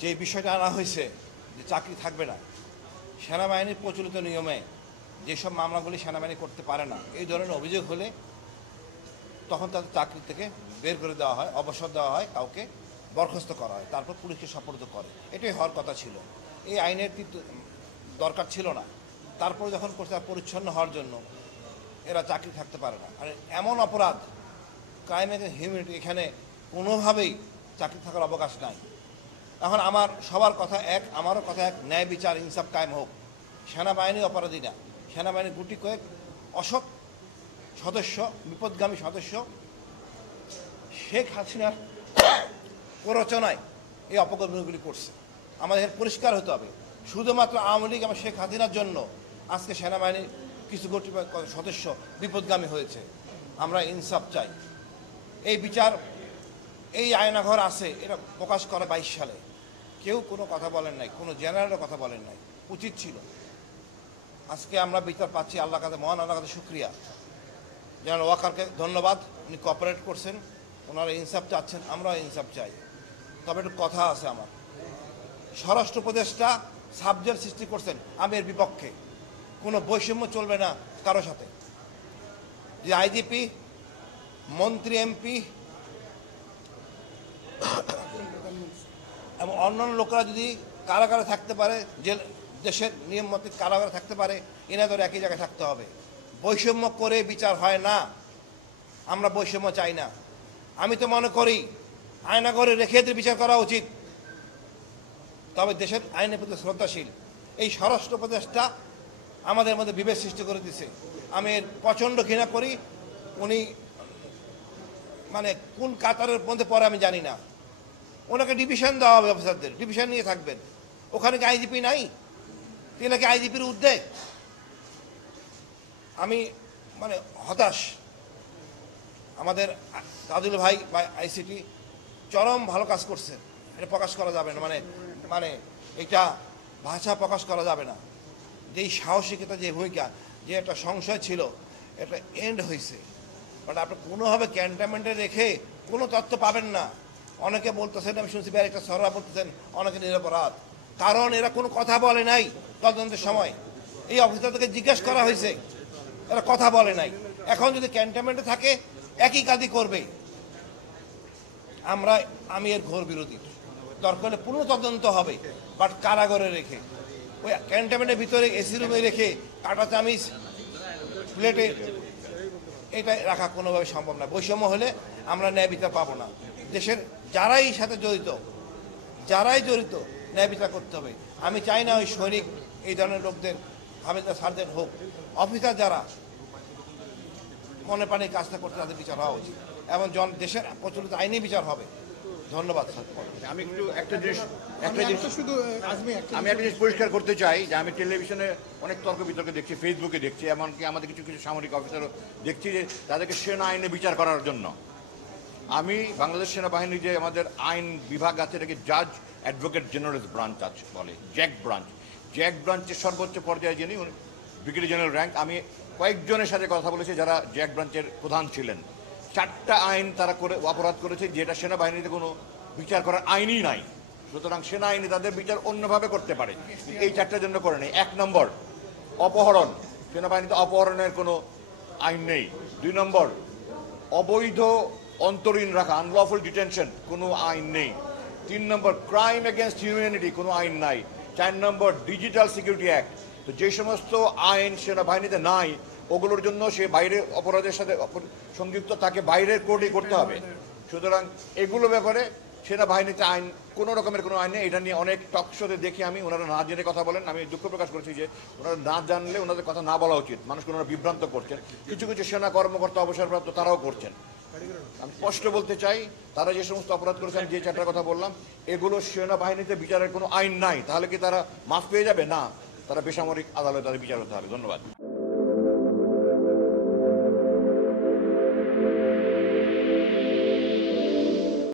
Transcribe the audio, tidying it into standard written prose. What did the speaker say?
যে বিষয়টা আনা হয়েছে যে চাকরি থাকবে না, সেনাবাহিনীর প্রচলিত নিয়মে যেসব মামলাগুলি সেনাবাহিনী করতে পারে না, এই ধরনের অভিযোগ হলে তখন তাদের চাকরি থেকে বের করে দেওয়া হয়, অবসর দেওয়া হয়, কাউকে বরখাস্ত করা হয়, তারপর পুলিশকে সোপর্দ করে। এটাই হওয়ার কথা ছিল, এই আইনের দরকার ছিল না। তারপরে যখন করছে পরিচ্ছন্ন হওয়ার জন্য এরা চাকরি থাকতে পারে না। আর এমন অপরাধ, ক্রাইম এগেন্সট হিউম্যানিটি, এখানে কোনোভাবেই চাকরি থাকার অবকাশ নাই। এখন আমার সবার কথা এক, আমারও কথা এক, ন্যায় বিচার ইনসাফ কায়েম হোক। সেনাবাহিনী অপরাধী না, সেনাবাহিনীর গুটি কয়েক অসৎ সদস্য, বিপদগামী সদস্য শেখ হাসিনার প্ররোচনায় এই অপকর্মগুলি করছে। আমাদের পরিষ্কার হতে হবে, শুধুমাত্র আওয়ামী লীগ এবং শেখ হাসিনার জন্য আজকে সেনাবাহিনীর কিছু গোটি সদস্য বিপদগামী হয়েছে। আমরা ইনসাফ চাই। এই বিচার, এই আয়নাঘর আছে, এটা প্রকাশ করে 22 সালে। কেউ কোনো কথা বলেন নাই, কোনো জেনারেলও কথা বলেন নাই, উচিত ছিল। আজকে আমরা বিচার পাচ্ছি, আল্লাহ কাছে, মহান আল্লাহ কাছে শুক্রিয়া। জেনারেল ওয়াকারকে ধন্যবাদ, উনি কোঅপারেট করছেন, ওনারা ইনসাফ চাচ্ছেন, আমরাও ইনসাফ চাই। তবে একটু কথা আছে আমার, স্বরাষ্ট্র উপদেষ্টা সাবজেক্ট সৃষ্টি করছেন, আমি এর বিপক্ষে। কোনো বৈষম্য চলবে না কারো সাথে। যে আইজিপি, মন্ত্রী, এমপি এবং অন্যান্য লোকেরা যদি কারাগারে থাকতে পারে, যে দেশের নিয়ম মতে কারাগারে থাকতে পারে, এনাদের একই জায়গায় থাকতে হবে। বৈষম্য করে বিচার হয় না, আমরা বৈষম্য চাই না। আমি তো মনে করি আয়নাঘরে রেখে এদের বিচার করা উচিত। তবে দেশের আইনের প্রতি শ্রদ্ধাশীল এই স্বরাষ্ট্র উপদেষ্টা আমাদের মধ্যে বিভেদ সৃষ্টি করে দিছে। আমি এর প্রচণ্ড ঘৃণা করি। উনি মানে কোন কাতারের মধ্যে পরে আমি জানি না। ওনাকে ডিভিশন দেওয়া হবে, অফিসারদের ডিভিশন নিয়ে থাকবেন। ওখানে কি আইজিপি নাই? তিনি নাকি আইজিপির ঊর্ধ্বে। আমি মানে হতাশ। আমাদের তাজুল ভাই বা আইসিটি চরম ভালো কাজ করছে, এটা প্রকাশ করা যাবে না। মানে এটা ভাষা প্রকাশ করা যাবে না। যেই সাহসিকতা, যে ভূমিকা, যে একটা সংশয় ছিল, এটা এন্ড হয়েছে। বাট আপনি কোনোভাবে ক্যান্টনমেন্টে রেখে কোনো তথ্য পাবেন না। অনেকে বলতেছেন, আমি শুনছি একটা সররা বলতেছেন অনেকে নিরপরাধ, কারণ এরা কোনো কথা বলে নাই তদন্তের সময়। এই অফিসারদেরকে জিজ্ঞেস করা হয়েছে, এরা কথা বলে নাই। এখন যদি ক্যান্টনমেন্টে থাকে একই কাজই করবে। আমি এর ঘোর বিরোধী। দরকার হলে পুরো তদন্ত হবে, বাট কারাগারে রেখে, ওই ক্যান্টনমেন্টের ভিতরে এসি রুমে রেখে কাটা চামিচ প্লেটে এটা রাখা কোনোভাবে সম্ভব না। বৈষম্য হলে আমরা ন্যায় বিচার পাবো না। দেশের যারাই সাথে জড়িত, ন্যায় বিচার করতে হবে। আমি চাই না ওই সৈনিক, এই ধরনের লোকদের হামেদা সার্জেন্ট হোক, অফিসার যারা মনে প্রাণে কাজটা করতে, তাদের বিচার হওয়া উচিত এবং দেশের প্রচলিত আইনি বিচার হবে। ধন্যবাদ স্যার। আমি একটা জিনিস পরিষ্কার করতে চাই যে আমি টেলিভিশনে অনেক তর্ক বিতর্ক দেখছি, ফেসবুকে দেখছি, এমনকি আমাদের কিছু কিছু সামরিক অফিসারও দেখছি যে তাদেরকে সেনা আইনে বিচার করার জন্য। আমি বাংলাদেশ সেনাবাহিনীর যে আমাদের আইন বিভাগ আছে, এটাকে জাজ অ্যাডভোকেট জেনারেল ব্রাঞ্চ আছে বলে, জ্যাক ব্রাঞ্চের সর্বোচ্চ পর্যায়ে যিনি, ব্রিগেডিয়ার জেনারেল র্যাঙ্ক। আমি কয়েকজনের সাথে কথা বলেছি যারা জ্যাক ব্রাঞ্চের প্রধান ছিলেন। 4টা আইন তারা করে অপরাধ করেছে, যেটা সেনাবাহিনীতে কোনো বিচার করার আইনই নাই। সুতরাং সেনা আইনে তাদের বিচার অন্যভাবে করতে পারে, এই 4টার জন্য করে নেই। 1 নম্বর, অপহরণ, সেনাবাহিনীতে অপহরণের কোনো আইন নেই। 2 নম্বর, অবৈধ অন্তরীণ রাখা, আনলফুল ডিটেনশন, কোনো আইন নেই। 3 নম্বর, ক্রাইম এগেনস্ট হিউম্যানিটি, কোনো আইন নাই। 4 নম্বর, ডিজিটাল সিকিউরিটি অ্যাক্ট। তো যে সমস্ত আইন সেনাবাহিনীতে নাই, ওগুলোর জন্য সে বাইরের অপরাধের সাথে সংযুক্ত, তাকে বাইরের কোর্টে করতে হবে। সুতরাং এগুলো ব্যাপারে সেনাবাহিনীতে আইন, কোনো রকমের কোনো আইন নেই। এটা নিয়ে অনেক টক শোতে দেখি আমি, ওনারা না জেনে কথা বলেন। আমি দুঃখ প্রকাশ করছি যে ওনারা না জানলে ওনাদের কথা না বলা উচিত। মানুষকে ওনারা বিভ্রান্ত করছেন, কিছু কিছু সেনা কর্মকর্তা অবসরপ্রাপ্ত তারাও করছেন। আমি স্পষ্ট বলতে চাই, তারা যে সমস্ত অপরাধ করেছেন, যে 4টার কথা বললাম, এগুলো সেনাবাহিনীতে বিচারের কোনো আইন নাই। তাহলে কি তারা মাফ পেয়ে যাবে? না, তারা বেসামরিক আদালতে তাদের বিচার হতে হবে। ধন্যবাদ।